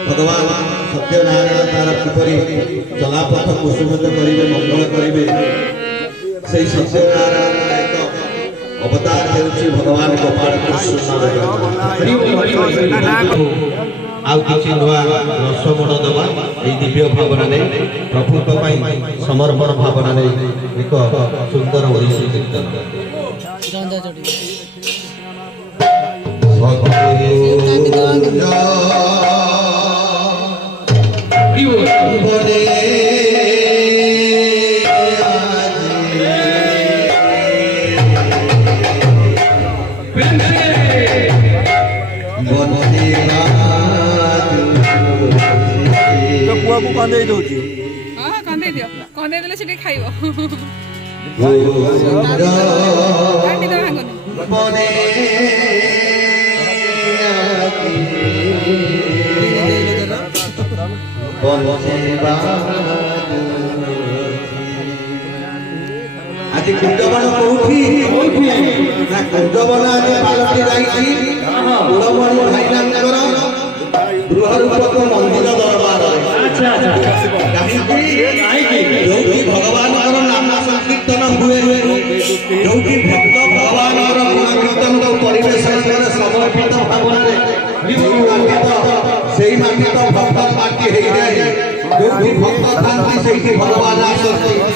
भगवान सत्यनारायण तार किपरि चलापथ कुसुमित करेंगे मंगल करेंगे से सत्यनारायण एक अवतार हेउछि भगवान गोपाल कृष्ण आउ किछि नुआ रसमण दबा एई दिव्य भावना ने प्रभु पई समर्पण भावना ने एक सुंदर ओडिसी कीर्तन कंदे दउची हां कंदे दियो कंदे देले सेठी खाइबो काटी दो हांगन बने आज कुंजवन कोठी ना कुंजवन आज पालटी जाईची उड़मणी भाईनांकर गृह रूपक मंदिर दरबार अच्छा जो भगवान नाम संकीर्तन हुए जो भक्त भगवान गुणकीर्तन को परिवेशन समर्पित भावना से माटी तो भक्त माटी जो भक्त था भगवान आसती